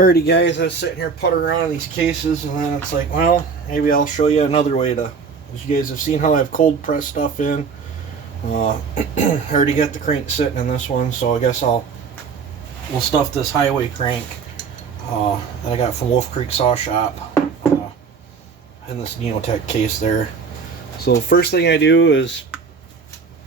Alrighty guys, I was sitting here puttering around in these cases, and then it's like, well, maybe I'll show you another way to, as you guys have seen how I've cold pressed stuff in. I already got the crank sitting in this one, so I guess we'll stuff this highway crank that I got from Wolf Creek Saw Shop in this Neotech case there. So the first thing I do is,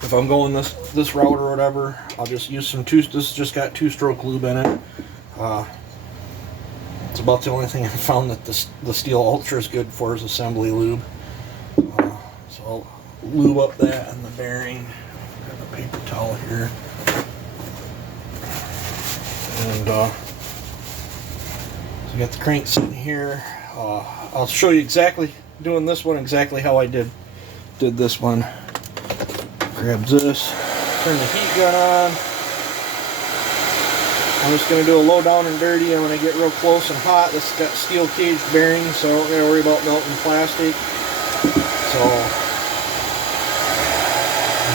if I'm going this route or whatever, I'll just use some this has just got 2-stroke lube in it. It's about the only thing I've found that the Steel Ultra is good for is assembly lube. So I'll lube up that and the bearing. Got a paper towel here. And so we got the crank sitting here. I'll show you exactly, doing this one exactly how I did this one. Grab this, turn the heat gun on. I'm just going to do a low down and dirty, and when I get real close and hot, this has got steel cage bearings, so I don't got to worry about melting plastic. So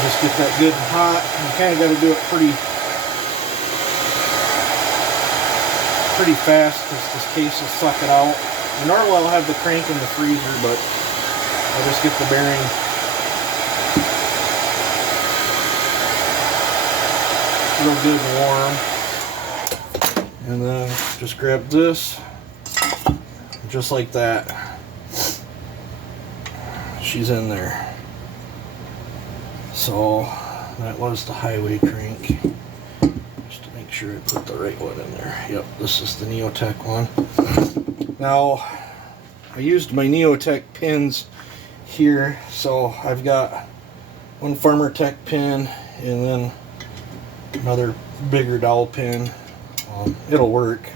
just get that good and hot. You kind of got to do it pretty fast because this case will suck it out. And normally I'll have the crank in the freezer, but I'll just get the bearing real good and warm. And then just grab this, just like that. She's in there. So that was the highway crank. Just to make sure I put the right one in there. Yep, this is the Neotech one. Now, I used my Neotech pins here, so I've got one Farmer Tech pin and then another bigger dowel pin. It'll work.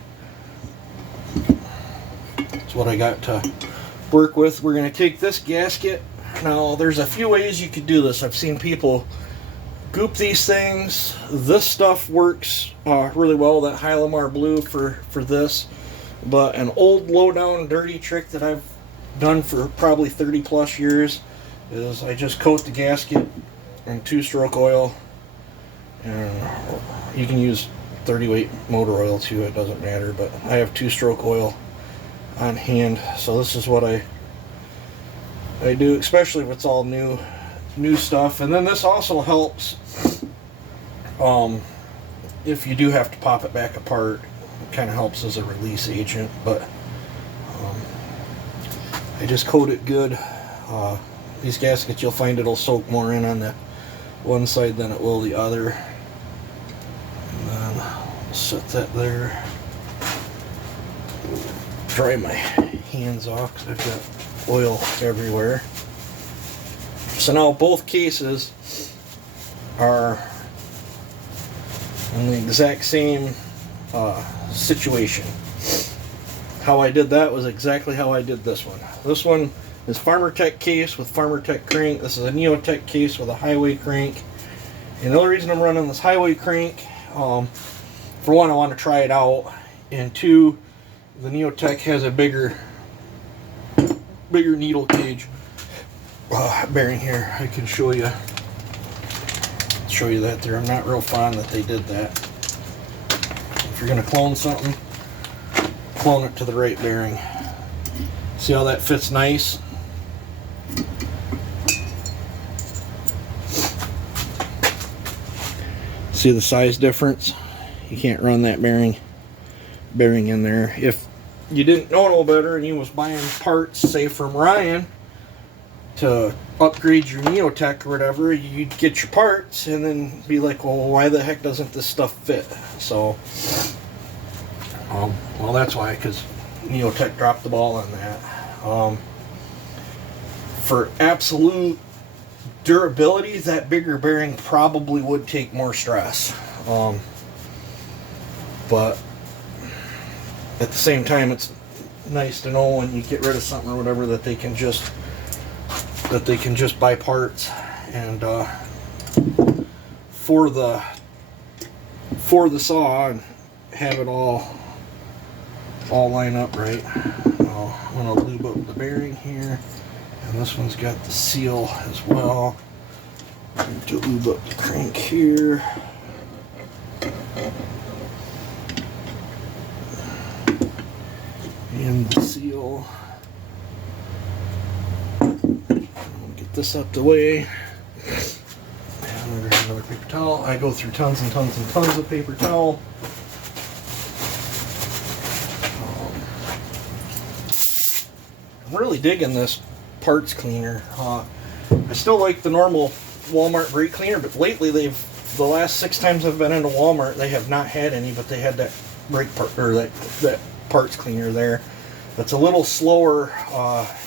That's what I got to work with. We're going to take this gasket. Now, there's a few ways you could do this. I've seen people goop these things. This stuff works really well, that Hylamar blue for this. But an old low down dirty trick that I've done for probably 30 plus years is I just coat the gasket in 2-stroke oil. And you can use 30 weight motor oil too, it doesn't matter, but I have 2-stroke oil on hand, so this is what I do, especially if it's all new stuff. And then this also helps if you do have to pop it back apart. It kind of helps as a release agent, but I just coat it good. These gaskets, you'll find it'll soak more in on the one side than it will the other. And then set that there. Dry my hands off because I've got oil everywhere. So now both cases are in the exact same situation. How I did that was exactly how I did this one. This one is Farmer Tech case with Farmer Tech crank. This is a Neotech case with a highway crank. And the only reason I'm running this highway crank, for one, I want to try it out, and two, the Neotech has a bigger needle gauge bearing here. I can show you that there. I'm not real fond that they did that. If you're going to clone something, clone it to the right bearing. See how that fits nice? See the size difference? You can't run that bearing in there. If you didn't know no better and you was buying parts, say from Ryan, to upgrade your Neotech or whatever, you'd get your parts and then be like, well, why the heck doesn't this stuff fit? So, well, that's why, because Neotech dropped the ball on that. For absolute durability, that bigger bearing probably would take more stress. But at the same time, it's nice to know when you get rid of something or whatever that they can just buy parts. And for the saw and have it all line up right. I'm gonna lube up the bearing here, and this one's got the seal as well. To lube up the crank here. and the seal. Get this out the way. And there's another paper towel. I go through tons and tons and tons of paper towel. I'm really digging this parts cleaner. I still like the normal Walmart brake cleaner, but lately the last 6 times I've been into Walmart, they have not had any, but they had that brake part, or that parts cleaner there. That's a little slower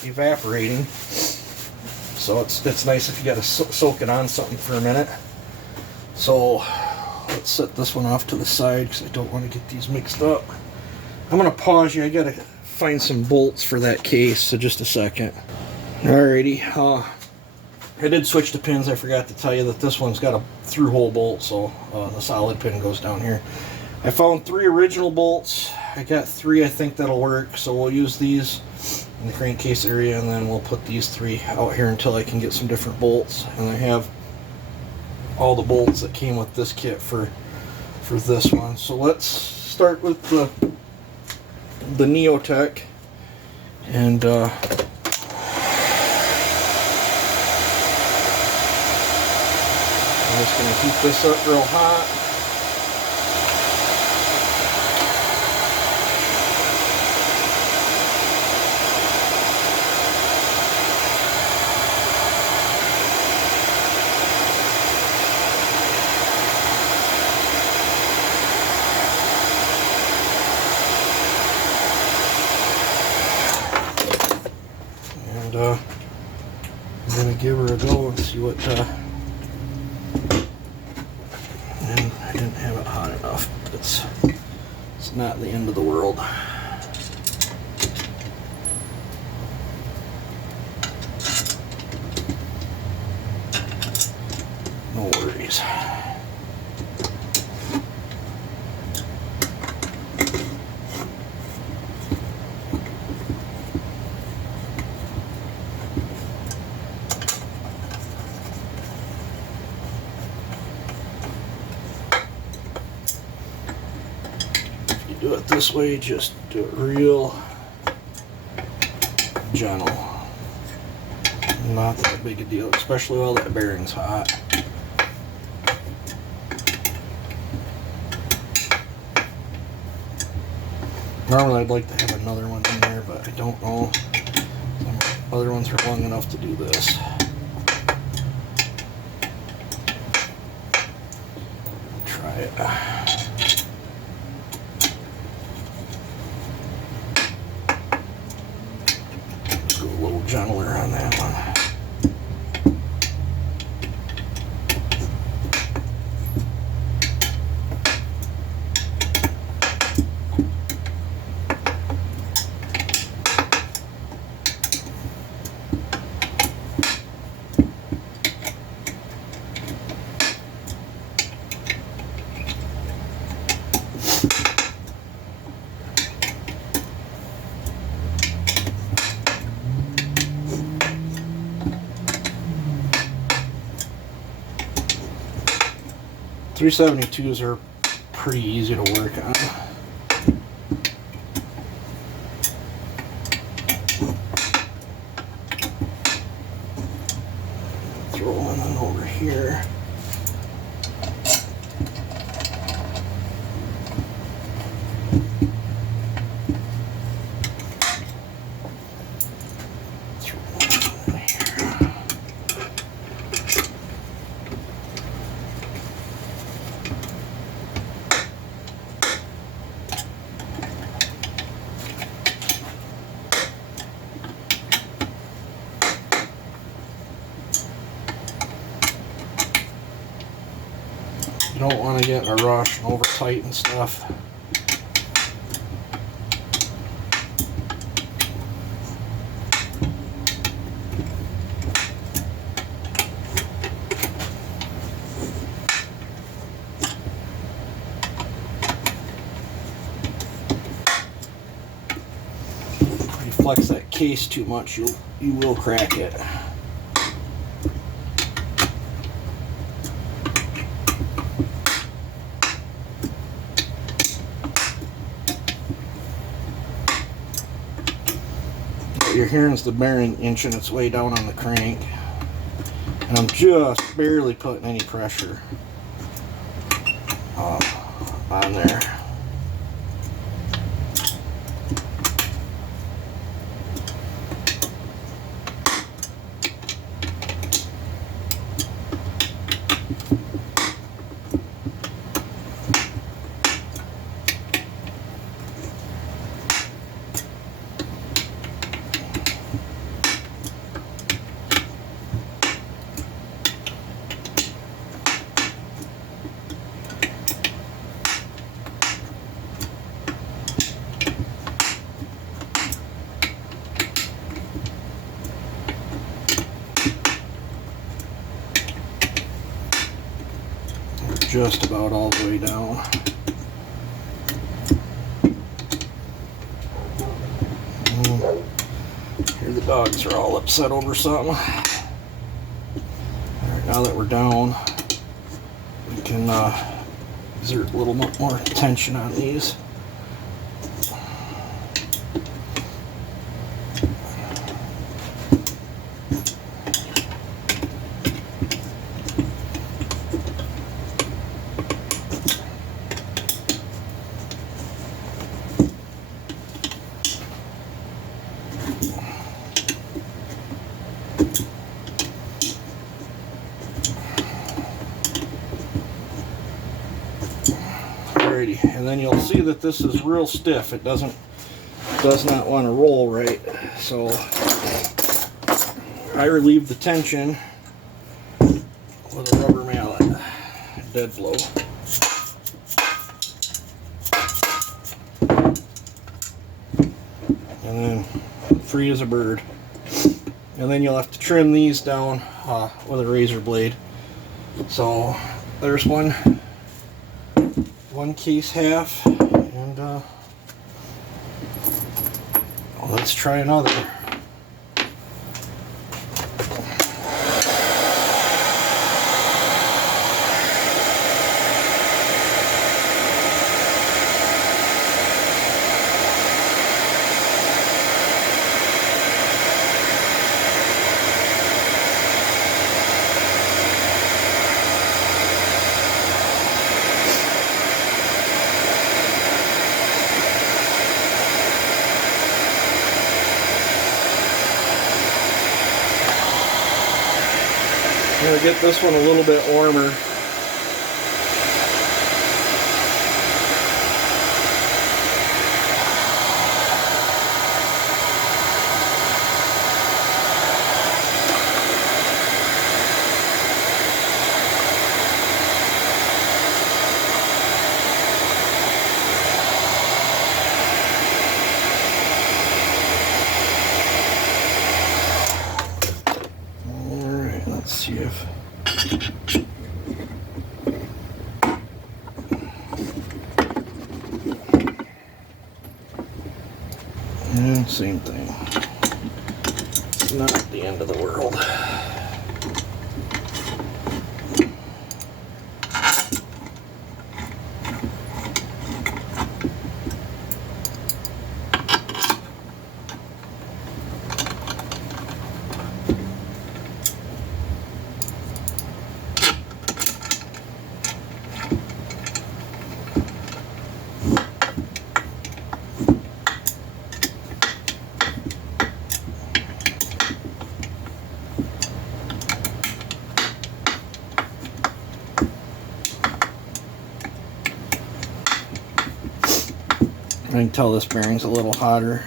evaporating, so it's nice if you got to soak it on something for a minute. So let's set this one off to the side because I don't want to get these mixed up. I'm gonna pause you. I gotta find some bolts for that case, so just a second. Alrighty, I did switch the pins. I forgot to tell you that this one's got a through-hole bolt, so the solid pin goes down here. I found 3 original bolts. I got 3 I think that'll work, so we'll use these in the crankcase area, and then we'll put these 3 out here until I can get some different bolts. And I have all the bolts that came with this kit for this one. So let's start with the Neotech, and I'm just going to heat this up real hot. And I'm going to give her a go and see what and I didn't have it hot enough, but it's not the end of the world. No worries. Do it this way, just do it real gentle. Not that big a deal, especially while that bearing's hot. Normally I'd like to have another one in there, but I don't know. Some other ones are long enough to do this. Try it. Gentler on that one. .372s are pretty easy to work on. Throw one over here. You don't want to get in a rush and over tight and stuff. If you flex that case too much, you will crack it. What you're hearing is the bearing inching its way down on the crank. And I'm just barely putting any pressure on there. Just about all the way down. Here the dogs are all upset over something. Alright, now that we're down, we can exert a little more tension on these. And then you'll see that this is real stiff. It does not want to roll right. So I relieve the tension with a rubber mallet, dead blow. And then free as a bird. And then you'll have to trim these down with a razor blade. So there's one case half, and let's try another. I'm going to get this one a little bit warmer. Let's see if and same thing. It's not the end of the world. I can tell this bearing's a little hotter.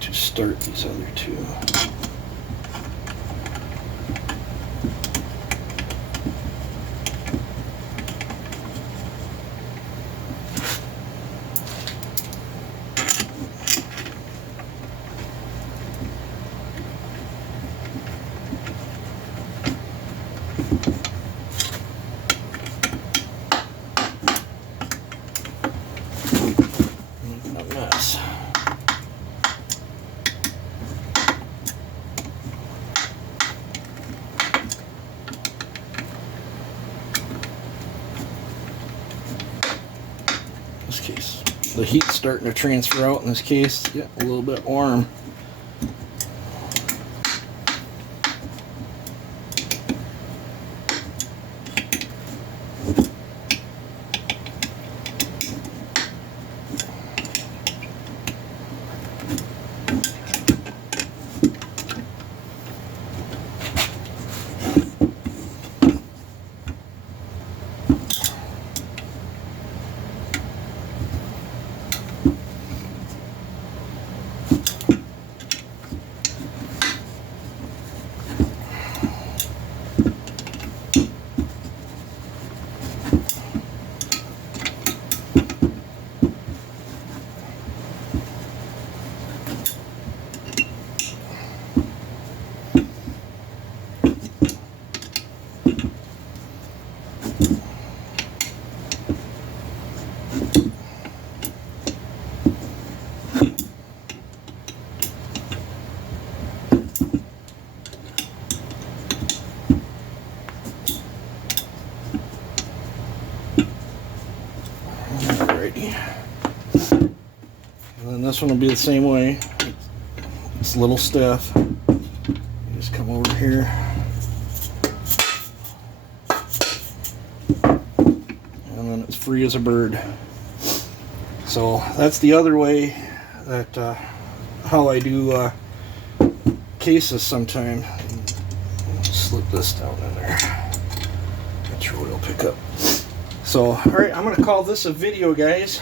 To start these other two. the heat's starting to transfer out in this case, get a little bit warm. And then this one will be the same way. It's a little stiff. You just come over here. And then it's free as a bird. So that's the other way that how I do cases sometime. Slip this down in there. That's your oil pickup. So, alright, I'm going to call this a video, guys.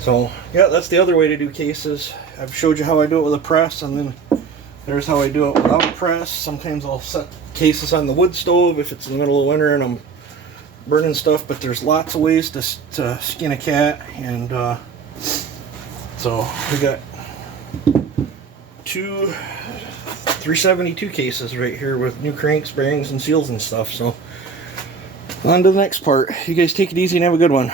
So, yeah, that's the other way to do cases. I've showed you how I do it with a press, and then there's how I do it without a press. Sometimes I'll set cases on the wood stove if it's in the middle of winter and I'm burning stuff, but there's lots of ways to skin a cat. And so we got two 372 cases right here with new cranks, bearings, and seals and stuff. So on to the next part. You guys take it easy and have a good one.